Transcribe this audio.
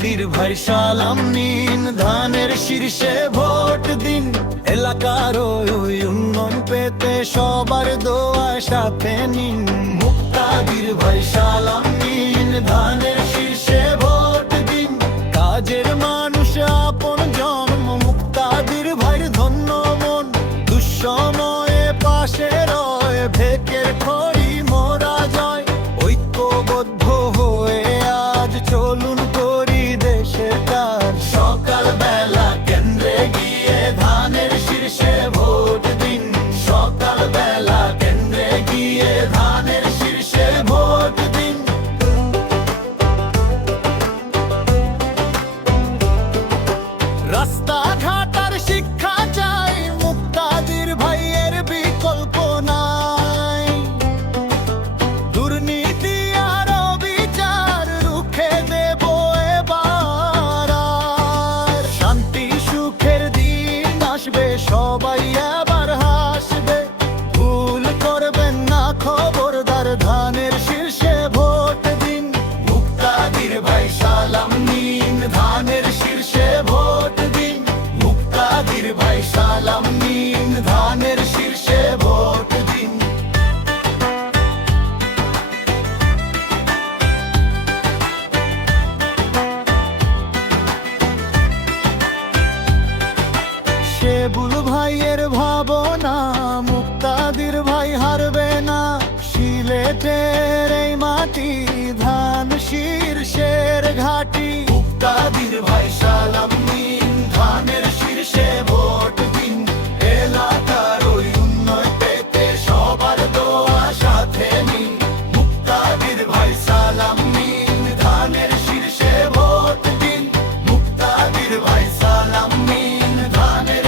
মুক্তাদির ভাই সালাম নিন, ধানের শীর্ষে ভোট দিন। এলাকার ওই উন্নয়ন পেতে সবার দোয়ার সাথে নিন। মুক্তাদির ভাই সালাম নিন, ধানের শীর্ষে ভোট দিন। কাজের মানুষ আপন জন্ম, মুক্তাদির ভাইয়ের ধন্য মন। দুঃসময়ে পাশে রয়, ভেকের খড়ি মোরা জয়। ঐক্যবদ্ধ হয়ে আজ চলুন করি দেশের কাজ। সকাল বেলা কেন্দ্রে গিয়ে ধানের শীর্ষে ভোট দিন। সকাল বেলা কেন্দ্রে গিয়ে ধানের শীর্ষে ভোট দিন। রাস্তাঘাট আর শিক্ষা চাই, মুক্তাদির ভাইয়ের বিকল্প নাই। দুর্নীতি আর অবিচার রুখে দেব এবার। আর শান্তি সুখের দিন আসবে, সবাই এবার হাসবে। ভুল করবেন না খবরদার, ধানের শীর্ষে ভোট দিন। মুক্তাদির ভাই সালাম নিন, ধানের শীর্ষে ভোট দিন। মুক্তাদির ভাই সালাম নিন, ধানের শীর্ষে ভোট দিন। শেবুল ভাইয়ের ভাবনা, মুক্তাদির ভাই হারবে না। সিলেটের এই মাটি, ধান শীর্ষের ঘাটি। মুক্তাদির ভাই সালাম নিন, ধানের শীর্ষে ভোট দিন। এলাকার ওই উন্নয়ন পেতে সবার দোয়া সাথে নিন। মুক্তাদির ভাই সালাম নিন, ধানের শীর্ষে ভোট দিন। মুক্তাদির ভাই সালাম নিন, ধানের